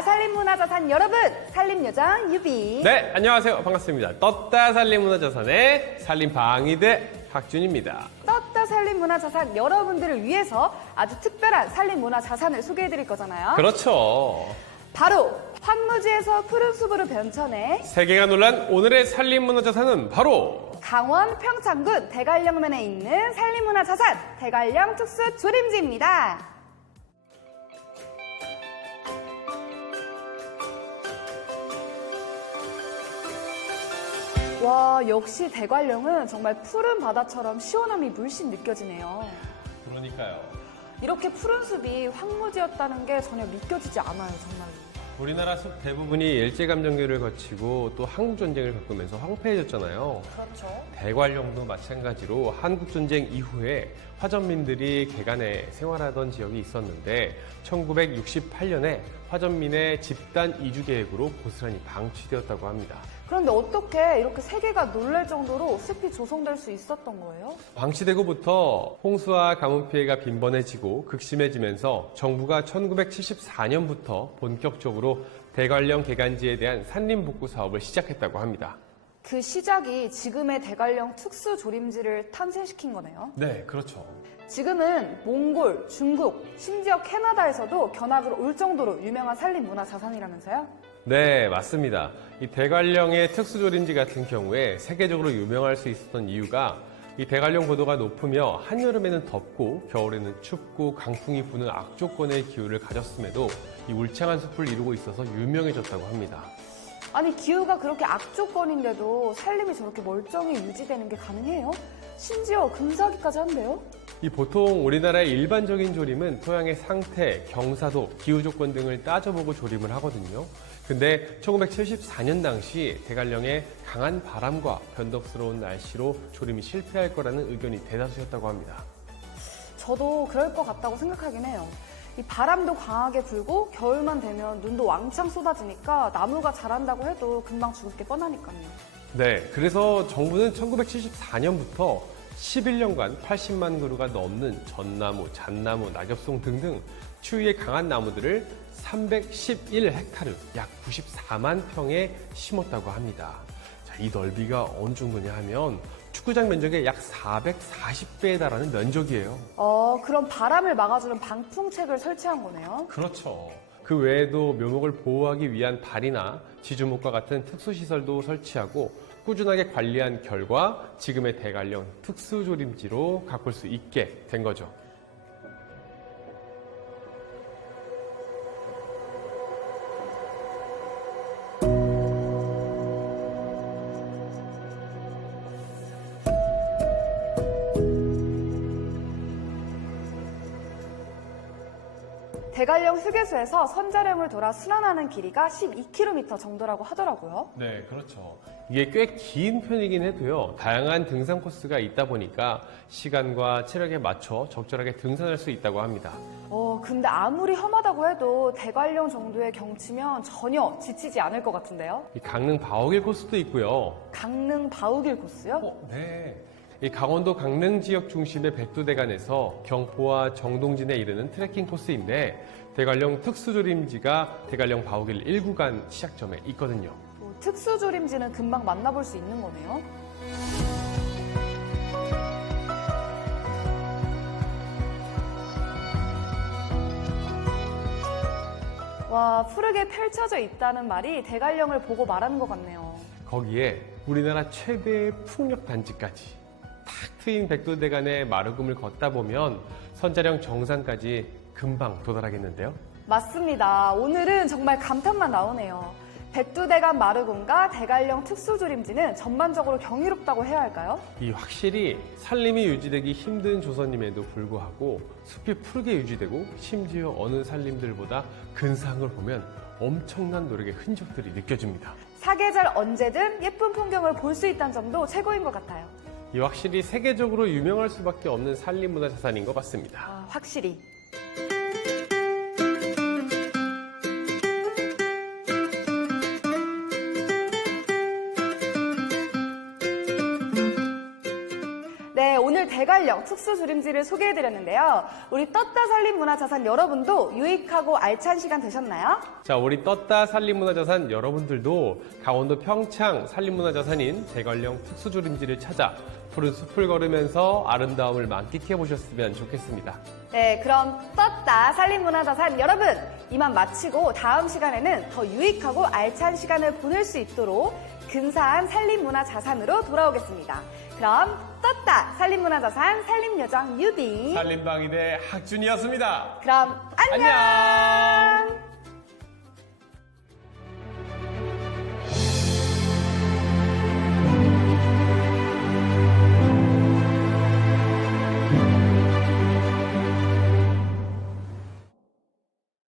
떴다 산림문화자산 여러분 산림요정 유비 네, 안녕하세요. 반갑습니다. 떴다 산림문화자산의 산림방위대 학준입니다. 떴다 산림문화자산 여러분들을 위해서 아주 특별한 산림문화자산을 소개해드릴 거잖아요 그렇죠. 바로 황무지에서 푸른 숲으로 변천해 세계가 놀란 오늘의 산림문화자산은 바로 강원 평창군 대관령면에 있는 산림문화자산 대관령 특수 조림지입니다 와 역시 대관령은 정말 푸른 바다처럼 시원함이 물씬 느껴지네요 그러니까요. 이렇게 푸른 숲이 황무지였다는 게 전혀 믿겨지지 않아요 정말로 우리나라 숲 대부분이 일제감정기를 거치고 또 한국전쟁을 겪으면서 황폐해졌잖아요. 그렇죠 대관령도 마찬가지로 한국전쟁 이후에 화전민들이 개간에 생활하던 지역이 있었는데 1968년에 화전민의 집단 이주 계획으로 고스란히 방치되었다고 합니다. 그런데 어떻게 이렇게 세계가 놀랄 정도로 숲이 조성될 수 있었던 거예요? 방치되고부터 홍수와 가뭄 피해가 빈번해지고 극심해지면서 정부가 1974년부터 본격적으로 대관령 개간지에 대한 산림 복구 사업을 시작했다고 합니다. 그 시작이 지금의 대관령 특수조림지를 탄생시킨 거네요. 네, 그렇죠. 지금은 몽골, 중국, 심지어 캐나다에서도 견학을 올 정도로 유명한 산림 문화 자산이라면서요? 네, 맞습니다. 이 대관령의 특수조림지 같은 경우에 세계적으로 유명할 수 있었던 이유가 이 대관령 고도가 높으며 한여름에는 덥고 겨울에는 춥고 강풍이 부는 악조건의 기후를 가졌음에도 이 울창한 숲을 이루고 있어서 유명해졌다고 합니다. 아니 기후가 그렇게 악조건인데도 산림이 저렇게 멀쩡히 유지되는 게 가능해요? 심지어 금사기까지 한대요? 이 보통 우리나라의 일반적인 조림은 토양의 상태, 경사도, 기후 조건 등을 따져보고 조림을 하거든요. 근데 1974년 당시 대관령의 강한 바람과 변덕스러운 날씨로 조림이 실패할 거라는 의견이 대다수였다고 합니다. 저도 그럴 것 같다고 생각하긴 해요. 이 바람도 강하게 불고 겨울만 되면 눈도 왕창 쏟아지니까 나무가 자란다고 해도 금방 죽을 게 뻔하니까요. 네, 그래서 정부는 1974년부터 11년간 80만 그루가 넘는 전나무, 잣나무, 낙엽송 등등 추위에 강한 나무들을 311헥타르, 약 94만 평에 심었다고 합니다. 자, 이 넓이가 어느 정도냐 하면 축구장 면적의 약 440배에 달하는 면적이에요. 어, 그럼 바람을 막아주는 방풍책을 설치한 거네요. 그렇죠. 그 외에도 묘목을 보호하기 위한 발이나 지주목과 같은 특수시설도 설치하고 꾸준하게 관리한 결과 지금의 대관령 특수조림지로 가꿀 수 있게 된 거죠. 대관령 휴게소에서 선자령을 돌아 순환하는 길이가 12km 정도라고 하더라고요. 네, 그렇죠. 이게 꽤 긴 편이긴 해도요. 다양한 등산 코스가 있다 보니까 시간과 체력에 맞춰 적절하게 등산할 수 있다고 합니다. 어, 근데 아무리 험하다고 해도 대관령 정도의 경치면 전혀 지치지 않을 것 같은데요? 이 강릉 바오길 코스도 있고요. 강릉 바우길 코스요? 어, 네. 이 강원도 강릉 지역 중심의 백두대간에서 경포와 정동진에 이르는 트레킹 코스인데 대관령 특수조림지가 대관령 바오길 1구간 시작점에 있거든요. 뭐 특수조림지는 금방 만나볼 수 있는 거네요. 와, 푸르게 펼쳐져 있다는 말이 대관령을 보고 말하는 것 같네요. 거기에 우리나라 최대의 풍력 단지까지 탁 트인 백두대간의 마루금을 걷다 보면 선자령 정상까지 금방 도달하겠는데요. 맞습니다. 오늘은 정말 감탄만 나오네요. 백두대간 마르군과 대관령 특수조림지는 전반적으로 경이롭다고 해야 할까요? 이 확실히 산림이 유지되기 힘든 조선임에도 불구하고 숲이 푸르게 유지되고 심지어 어느 산림들보다 걸 보면 엄청난 노력의 흔적들이 느껴집니다. 사계절 언제든 예쁜 풍경을 볼 수 있다는 점도 최고인 것 같아요. 이 확실히 세계적으로 유명할 수밖에 없는 산림문화 자산인 것 같습니다. 아, 확실히. 네, 오늘 대관령 특수 주림지를 소개해드렸는데요. 우리 떴다 살림 문화자산 여러분도 유익하고 알찬 시간 되셨나요? 자, 우리 떴다 산림문화자산 여러분들도 강원도 평창 산림문화자산인 대관령 특수주림지를 찾아 푸른 숲을 걸으면서 아름다움을 만끽해 보셨으면 좋겠습니다. 네, 그럼 떴다 살림문화자산 여러분 이만 마치고 다음 시간에는 더 유익하고 알찬 시간을 보낼 수 있도록 근사한 살림문화자산으로 돌아오겠습니다. 그럼 떴다 살림문화자산 살림요정 유비 산림방위대 학준이었습니다. 그럼 안녕! 안녕!